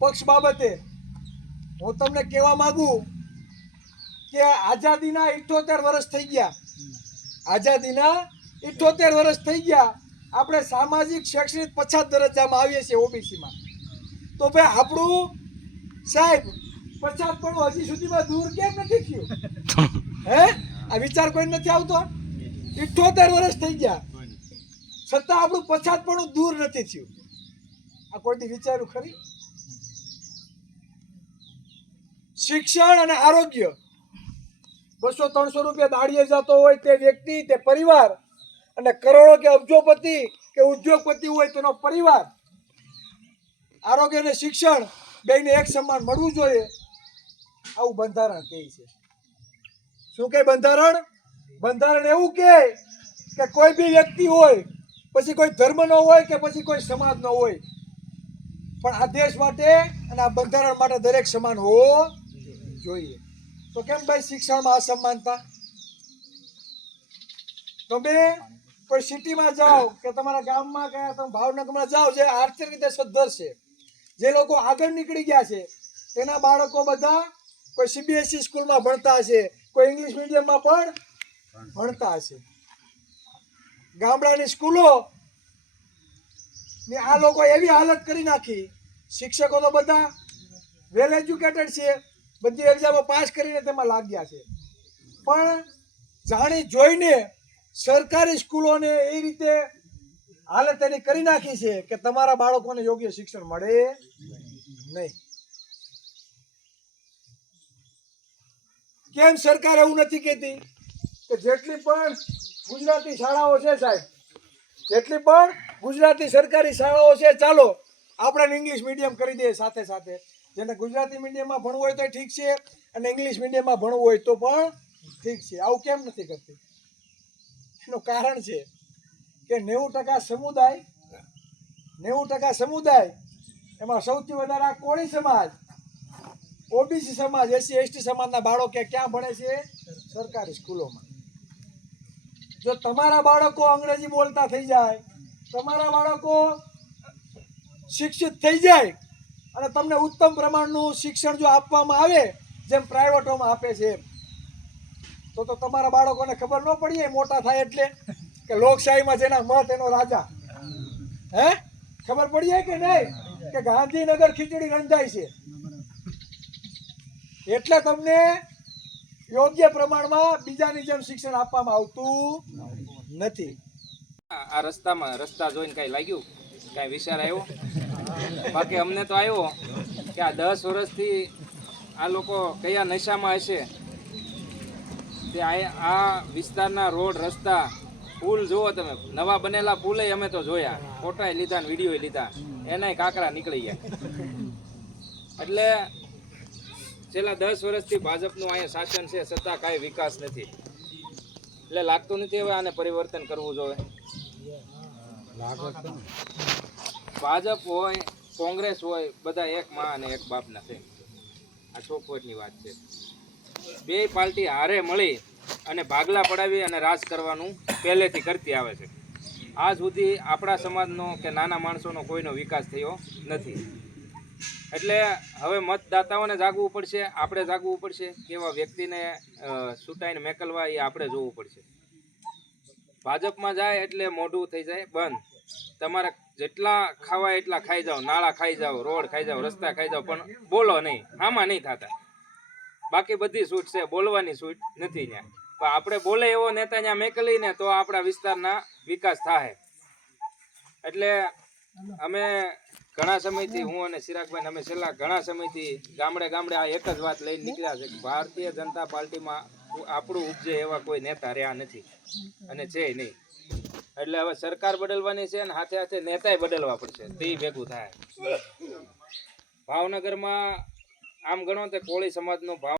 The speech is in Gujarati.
પક્ષ બાબતે હું તમને કહેવા માંગુ કે આઝાદીના 78 વર્ષ થઈ ગયા. આઝાદીના 78 વર્ષ થઈ ગયા. આપણે સામાજિક શૈક્ષણિક પછાત દરજ્જામાં આવીએ છીએ ઓબીસીમાં. તો ભાઈ આપણું સાહેબ પછાતપણું હજી સુધીમાં દૂર કેમ નથી થયું? હે આ વિચાર કોઈ નથી આવતો? 78 વર્ષ થઈ ગયા છતાં આપણું પછાતપણું દૂર નથી થયું. આ કોઈથી વિચાર્યું ખરી? શિક્ષણ અને આરોગ્ય 200-300 રૂપિયા દાડીએ જતો હોય તે વ્યક્તિ, તે પરિવાર, અને કરોડો કે અબજોપતિ કે ઉદ્યોગપતિ હોય તેનો પરિવાર, આરોગ્ય અને શિક્ષણ બેયને એક સમાન મળવું જોઈએ, આવું બંધારણ કહે છે. શું કહે બંધારણ? બંધારણ એવું કહે કે કોઈ બી વ્યક્તિ હોય, પછી કોઈ ધર્મનો હોય કે પછી કોઈ સમાજનો હોય, પણ આ દેશ માટે અને આ બંધારણ માટે દરેક સમાન હોવો જોઈએ. તો કેમ ભાઈ શિક્ષણમાં અસમાનતા? તમે કોઈ સિટીમાં જાઓ કે તમારા ગામમાં કે તમે ભાવનગરમાં જાઓ, જે આર્થિક રીતે સદ્ધર છે, જે લોકો આગળ નીકળી ગયા છે, તેના બાળકો બધા કોઈ સીબીએસઈ સ્કૂલમાં ભણતા હશે, કોઈ ઇંગ્લિશ મીડિયમમાં પણ ભણતા હશે. ગામડાની સ્કૂલો ને આ લોકો એવી હાલત કરી નાખી. શિક્ષકો તો બધા વેલ એજ્યુકેટેડ છે, બધી એક્ઝામો પાસ કરીને તેમાં લાગ્યા છે, પણ જાણી જોઈને સરકારી સ્કૂલોને એ રીતે હાલત એની કરી નાખી છે કે તમારા બાળકોને યોગ્ય શિક્ષણ મળે નહીં. કેમ સરકાર એવું નથી કહેતી કે જેટલી પણ ગુજરાતી શાળાઓ છે સાહેબ, જેટલી પણ ગુજરાતી સરકારી શાળાઓ છે, ચાલો આપણે ઇંગ્લિશ મીડિયમ કરી દઈએ સાથે સાથે. જેને ગુજરાતી મીડિયમમાં ભણવું હોય તો ઠીક છે, અને ઇંગ્લિશ મીડિયમમાં ભણવું હોય તો પણ ઠીક છે. આવું કેમ નથી કરતી? એનું કારણ છે કે 90% સમુદાય એમાં સૌથી વધારે આ કોળી સમાજ, ઓબીસી સમાજ, એસસી એસટી સમાજના બાળકો ક્યાં ભણે છે? સરકારી સ્કૂલોમાં. જો તમારા બાળકો અંગ્રેજી બોલતા થઈ જાય, તમારા બાળકો શિક્ષિત થઈ જાય અને તમને ઉત્તમ પ્રમાણનું શિક્ષણ જો આપવામાં આવે જેમ પ્રાઇવેટોમાં આપે છે, તો તમારા બાળકોને ખબર ન પડી મોટા થાય એટલે કે લોકશાહીમાં જેના મત એનો રાજા? હે ખબર પડી કે નહીં કે ગાંધીનગર ખીચડી રંધાય છે? એટલે તમને યોગ્ય પ્રમાણમાં બીજાની જેમ શિક્ષણ આપવામાં આવતું નથી. આ રસ્તા જોઈને કઈ લાગ્યું, કઈ વિચાર આવ્યો? બાકી અમને તો આવ્યો કે આ 10 વર્ષથી આ લોકો કયા નશામાં હશે તે આ વિસ્તારના રોડ, રસ્તા, પુલ જુઓ તમે. નવા બનેલા પુલે અમે તો જોયા, ફોટા લીધા ને વિડીયો લીધા, એનાય કાંકરા નીકળી ગયા. એટલે છેલ્લા 10 વર્ષથી ભાજપનું અહીંયા શાસન છે, છતાં કાંઈ વિકાસ નથી. એટલે લાગતું નથી હવે આને પરિવર્તન કરવું જોઈએ. ભાજપ હોય, કોંગ્રેસ હોય, બધા એક માં અને એક બાપના છે. આ ચોખવટની વાત છે. બે પાર્ટી હારે મળી અને ભાગલા પડાવી અને રાજ કરવાનું પહેલેથી કરતી આવે છે. આજ સુધી આપણા સમાજનો કે નાના માણસોનો કોઈનો વિકાસ થયો નથી. એટલે હવે મતદાતાઓને જાગવું પડશે, આપણે જાગવું પડશે. કેવા વ્યક્તિને છૂટાઈને મેકલવા એ આપણે જોવું પડશે. ભાજપમાં જાય એટલે મોઢું થઈ જાય બંધ. તમારે જેટલા ખાવા એટલા ખાઈ જાઓ, નાળા ખાઈ જાઓ, રોડ ખાઈ જાઓ, રસ્તા ખાઈ જાઓ, પણ બોલો નહીં, આમાં નહીં થતા. બાકી બધી છૂટ છે, બોલવાની છૂટ નથી ત્યાં. પણ આપણે બોલે એવો નેતા ત્યાં મેકલીને તો આપણા વિસ્તારના વિકાસ થાય. એટલે અમે ઘણા સમયથી, હું અને ચિરાગભાઈ, અમે છેલ્લા ઘણા સમયથી ગામડે આ એક જ વાત લઈને નીકળ્યા છે કે ભારતીય જનતા પાર્ટીમાં આપણું ઉપજે એવા કોઈ નેતા રહ્યા નથી અને છે નહીં. એટલે હવે સરકાર બદલવાની છે અને હાથે હાથે નેતાય બદલવા પડશે, તે ભેગું થાય. ભાવનગરમાં આમ ગણો તો કોળી સમાજનો ભાવ